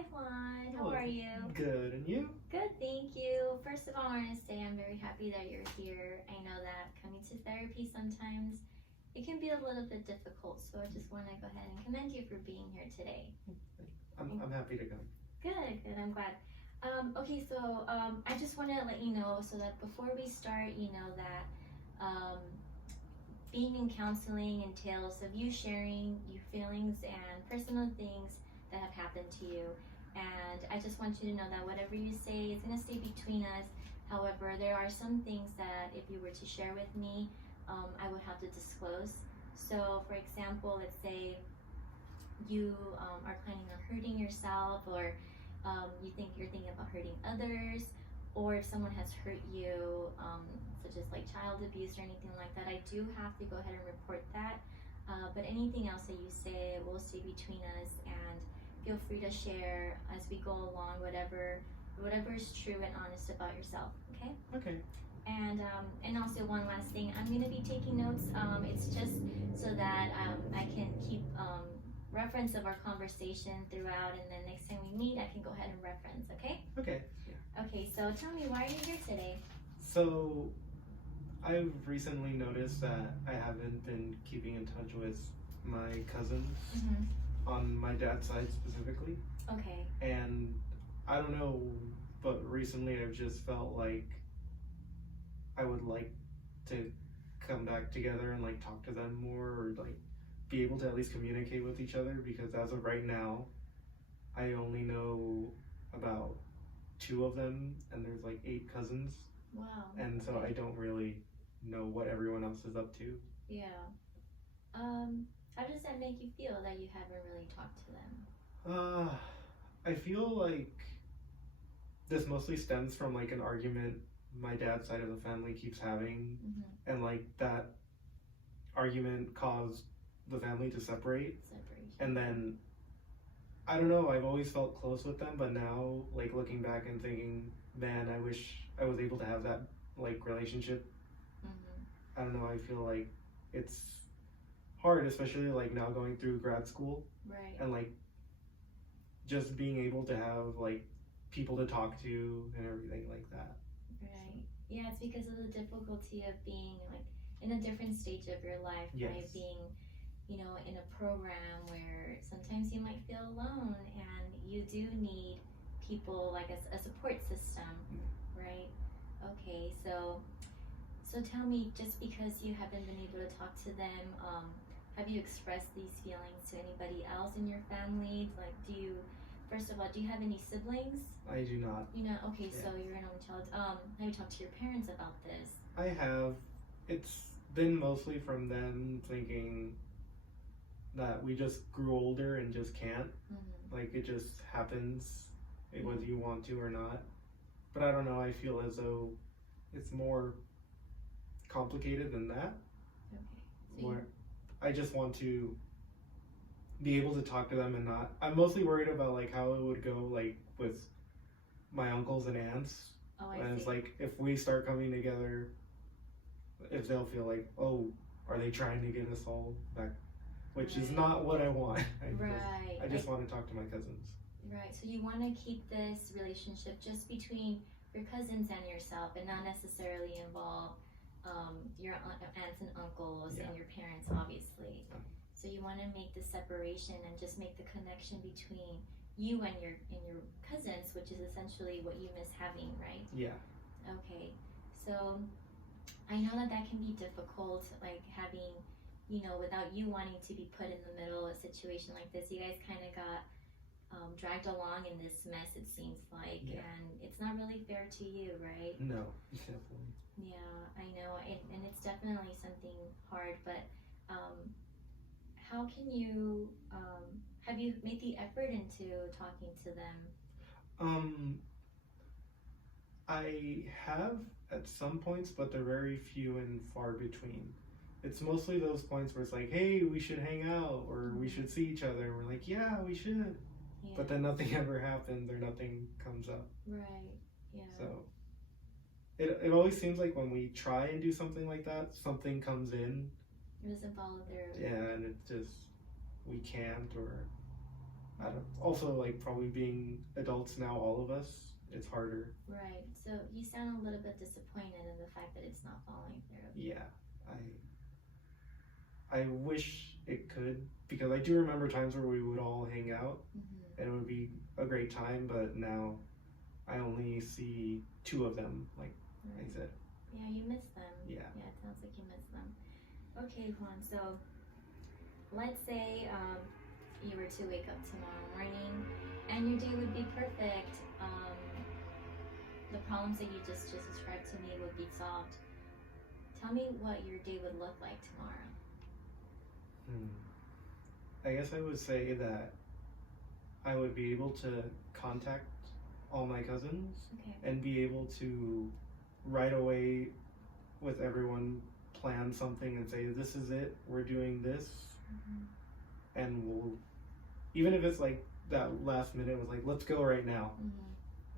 Hi Juan, how Hello. are you? Good, and you? Good, thank you. First of all, I want to say I'm very happy that you're here. I know that coming to therapy sometimes it can be a little bit difficult, so I just want to go ahead and commend you for being here today. I'm happy to come. Good, I'm glad. Okay, so I just want to let you know so that before we start, you know that um, being in counseling entails of you sharing your feelings and personal things that have happened to you. And I just want you to know that whatever you say is going to stay between us. However, there are some things that if you were to share with me, I would have to disclose. So, for example, let's say you are planning on hurting yourself, or you're thinking about hurting others, or if someone has hurt you, such as like child abuse or anything like that, I do have to go ahead and report that. But anything else that you say will stay between us, and feel free to share as we go along, whatever is true and honest about yourself. Okay. Okay. And also one last thing, I'm going to be taking notes. It's just so that I can keep reference of our conversation throughout, and then next time we meet, I can go ahead and reference. Okay. Okay. Yeah. Okay. So tell me, why are you here today? So, I've recently noticed that I haven't been keeping in touch with my cousins on my dad's side specifically. Okay. And I don't know, but recently I've just felt like I would like to come back together and like talk to them more, or like be able to at least communicate with each other, because as of right now I only know about 2 of them, and there's like 8 cousins. Wow. And so I don't really know what everyone else is up to. Yeah. How does that make you feel that you haven't really talked to them? I feel like this mostly stems from like an argument my dad's side of the family keeps having, and like that argument caused the family to separate. And then I don't know, I've always felt close with them, but now like looking back and thinking, man, I wish I was able to have that like relationship. I don't know, I feel like it's hard, especially like now going through grad school. Right. And like just being able to have like people to talk to and everything like that. Right. Yeah, it's because of the difficulty of being like in a different stage of your life, Yes. right? Being, you know, in a program where sometimes you might feel alone, and you do need people like a support system, right? Okay, so tell me, just because you haven't been able to talk to them, have you expressed these feelings to anybody else in your family? Like, first of all, do you have any siblings? I do not. You know, okay, Yeah. so you're an only child. Have you talked to your parents about this? I have. It's been mostly from them thinking that we just grew older and just can't. Like it just happens, whether you want to or not. But I don't know, I feel as though it's more complicated than that. Okay. So Where I just want to be able to talk to them and not. I'm mostly worried about like how it would go like with my uncles and aunts. I And it's see. like if we start coming together, if they'll feel like, oh, are they trying to get us all back? Which is not what I want. I just want to talk to my cousins. Right. So you want to keep this relationship just between your cousins and yourself, and not necessarily involve your aunts and uncles and your parents, obviously. So you want to make the separation and just make the connection between you and your cousins, which is essentially what you miss having, right? Yeah. Okay. So I know that can be difficult, like having, you know, without you wanting to be put in the middle of a situation like this. You guys kind of got dragged along in this mess, it seems like, and it's not really fair to you, right? No, definitely. Yeah, I know, and it's definitely something hard, but how can you, have you made the effort into talking to them? I have at some points, but they're very few and far between. It's mostly those points where it's like, hey, we should hang out, or we should see each other, and we're like, yeah, we should. Yeah. But then nothing ever happens, or nothing comes up. Right, yeah. So it always seems like when we try and do something like that, something comes in. It doesn't follow through. Yeah, and it just, we can't, or I don't, also like probably being adults now, all of us, it's harder. Right. So you sound a little bit disappointed in the fact that it's not falling through. Yeah, I wish it could, because I do remember times where we would all hang out and it would be a great time, but now I only see two of them, like I said. Yeah, you miss them. Yeah. Yeah, it sounds like you miss them. Okay, Juan, so let's say you were to wake up tomorrow morning and your day would be perfect. The problems that you just described to me would be solved. Tell me what your day would look like tomorrow. I guess I would say that I would be able to contact all my cousins and be able to right away with everyone plan something and say, this is it, we're doing this, and we'll, even if it's like that last minute was like, let's go right now,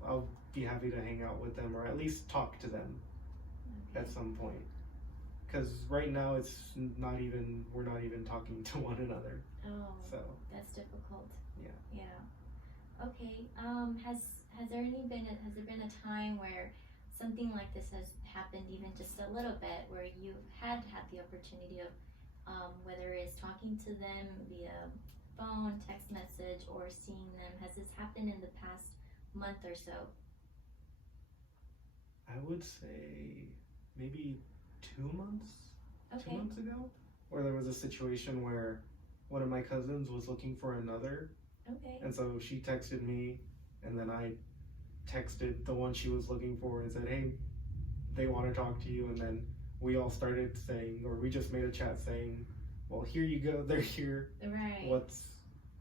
I'll be happy to hang out with them or at least talk to them at some point. Because right now it's not even, we're not even talking to one another. Oh, so that's difficult. Yeah. Okay. Has there been a time where something like this has happened, even just a little bit, where you've had the opportunity of whether it's talking to them via phone, text message, or seeing them? Has this happened in the past month or so? I would say maybe 2 months. Okay. 2 months ago, where there was a situation where one of my cousins was looking for another. Okay. And so she texted me, and then I texted the one she was looking for and said, hey, they want to talk to you. And then we all started saying, or we just made a chat saying, well, here you go, they're here. Right.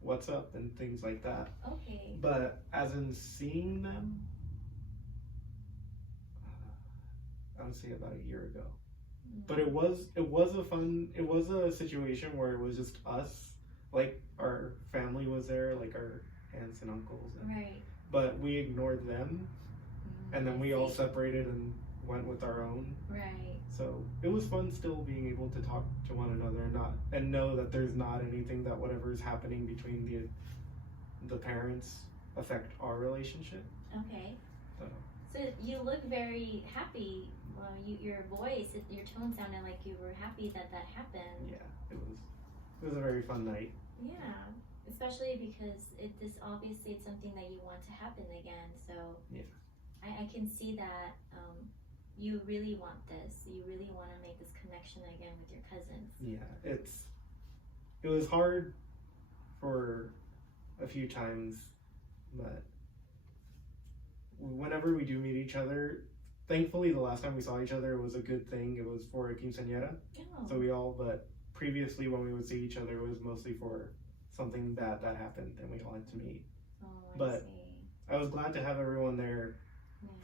What's up, and things like that. Okay. But as in seeing them, I would say about a year ago. But it was a situation where it was just us, like our family was there, like our aunts and uncles, right. But we ignored them, and then we all separated and went with our own. Right. So it was fun still being able to talk to one another and know that there's not anything that whatever is happening between the parents affect our relationship. Okay. So you look very happy. Well, your voice, your tone sounded like you were happy that happened. Yeah, it was a very fun night. Yeah, especially because this obviously it's something that you want to happen again. So yeah, I can see that you really want this. You really want to make this connection again with your cousins. Yeah, it was hard for a few times, but whenever we do meet each other, thankfully the last time we saw each other was a good thing. It was for a quinceañera. Oh. So but previously when we would see each other, it was mostly for something bad that happened and we all had to meet. Oh, but see. I was glad to have everyone there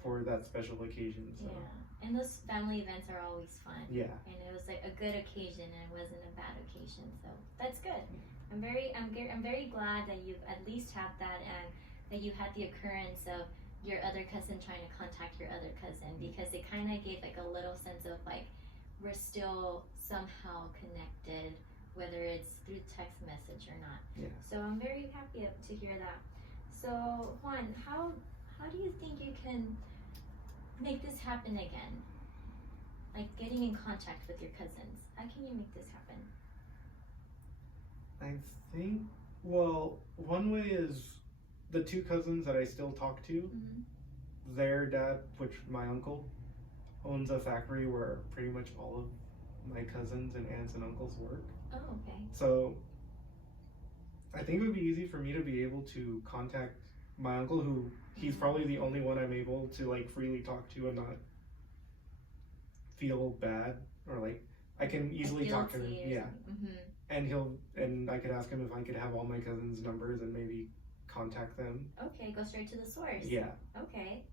for that special occasion. So. Yeah. And those family events are always fun. Yeah. And it was like a good occasion and it wasn't a bad occasion. So that's good. I'm very glad that you at least have that, and that you had the occurrence of your other cousin trying to contact your other cousin, because it kind of gave like a little sense of like we're still somehow connected, whether it's through text message or not. Yeah. So I'm very happy to hear that. So Juan, how do you think you can make this happen again? Like getting in contact with your cousins. How can you make this happen? I think, well, one way is the two cousins that I still talk to, their dad, which my uncle, owns a factory where pretty much all of my cousins and aunts and uncles work. Oh, okay. So I think it would be easy for me to be able to contact my uncle, who he's probably the only one I'm able to like freely talk to and not feel bad, or like I can easily talk to him. Yeah. And I could ask him if I could have all my cousins' numbers and maybe contact them. Okay, go straight to the source. Yeah. Okay.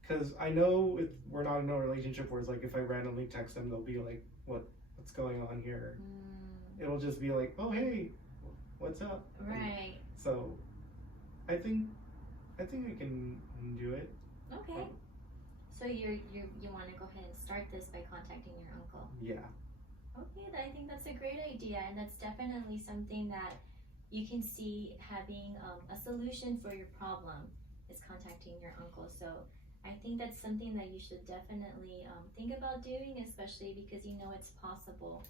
Because I know we're not in a relationship where it's like if I randomly text them, they'll be like, what's going on here? It'll just be like, oh hey, what's up? Right. So I think I can do it. Okay. So you want to go ahead and start this by contacting your uncle. Yeah. Okay, I think that's a great idea, and that's definitely something that you can see having a solution for your problem is contacting your uncle. So I think that's something that you should definitely think about doing, especially because you know it's possible.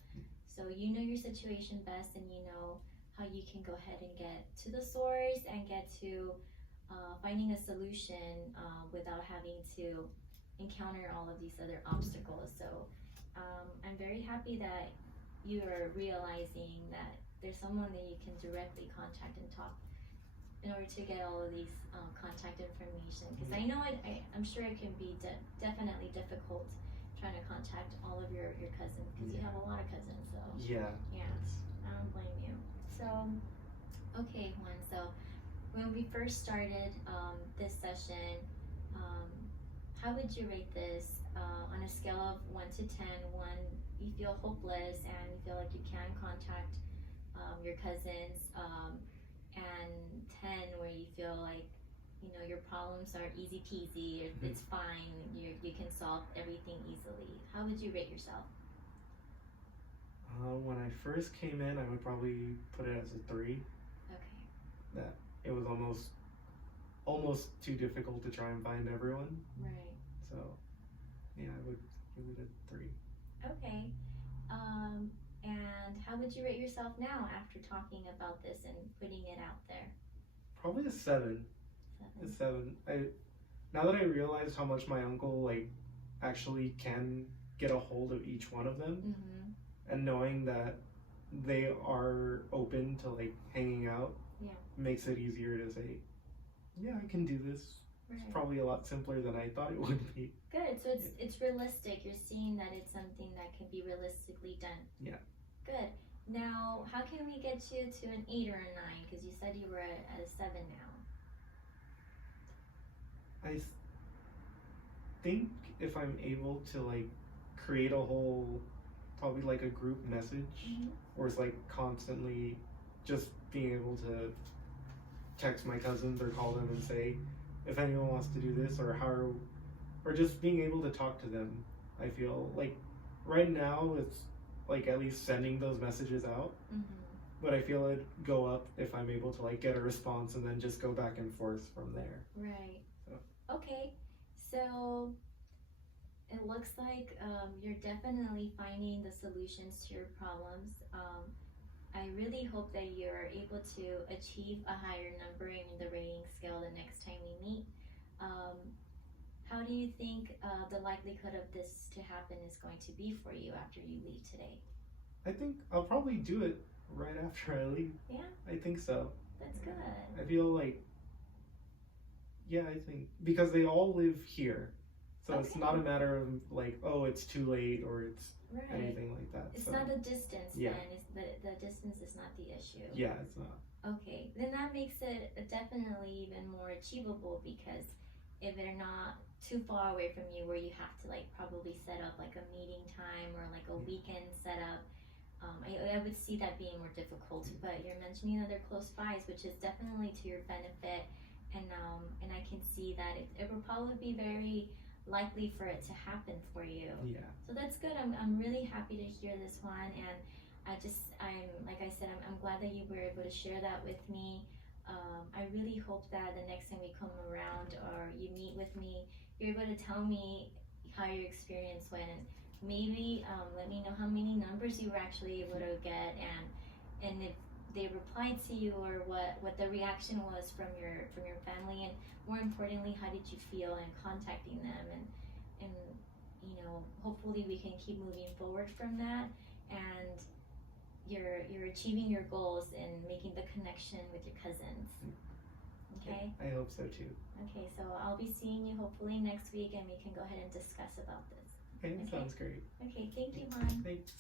So you know your situation best, and you know how you can go ahead and get to the source and get to finding a solution without having to encounter all of these other obstacles. So I'm very happy that you are realizing that there's someone that you can directly contact and talk in order to get all of these contact information. Because I know I'm sure it can be definitely difficult trying to contact all of your cousins, because you have a lot of cousins. So Yeah. I don't blame you. So okay, Juan. So when we first started this session, how would you rate this on a scale of 1 to 10? 1, you feel hopeless and you feel like you can contact your cousins, and 10 where you feel like your problems are easy peasy, it's fine, you can solve everything easily. How would you rate yourself? When I first came in, I would probably put it as a 3. Okay. That it was almost too difficult to try and find everyone. Right. So yeah, I would give it a 3. Okay. And how would you rate yourself now after talking about this and putting it out there? Probably a 7. 7. A 7. Now that I realized how much my uncle actually can get a hold of each one of them, and knowing that they are open to hanging out, makes it easier to say, yeah, I can do this. Right. It's probably a lot simpler than I thought it would be. Good. So it's realistic. You're seeing that it's something that can be realistically done. Yeah. Good. Now, how can we get you to an 8 or a 9? Because you said you were at a 7 now. I think if I'm able to create a whole, probably a group message, where it's constantly just being able to text my cousins or call them and say if anyone wants to do this, or just being able to talk to them. I feel right now it's at least sending those messages out, but I feel it'd go up if I'm able to get a response and then just go back and forth from there. Right. So. Okay. So it looks like you're definitely finding the solutions to your problems. I really hope that you're able to achieve a higher number in the rating scale the next time we meet. How do you think the likelihood of this to happen is going to be for you after you leave today? I think I'll probably do it right after I leave. Yeah? I think so. That's good. I feel I think because they all live here. So it's not a matter of oh, it's too late or it's anything like that. It's not the distance then. It's the distance is not the issue. Yeah, it's not. Okay, then that makes it definitely even more achievable, because if they're not too far away from you where you have to probably set up a meeting time or a weekend setup, I would see that being more difficult. But you're mentioning that they're close by, which is definitely to your benefit, and I can see that it will probably be very likely for it to happen for you. Yeah. So that's good. I'm really happy to hear this one, and I'm like I said, I'm glad that you were able to share that with me. I really hope that the next time we come around or you meet with me, you're able to tell me how your experience went, and maybe let me know how many numbers you were actually able to get, and if they replied to you, or what the reaction was from your family, and more importantly, how did you feel in contacting them, and hopefully we can keep moving forward from that, and you're achieving your goals and making the connection with your cousins. Okay? I hope so too. Okay, so I'll be seeing you hopefully next week, and we can go ahead and discuss about this. Okay, sounds great. Okay, thank you, Juan. Thanks.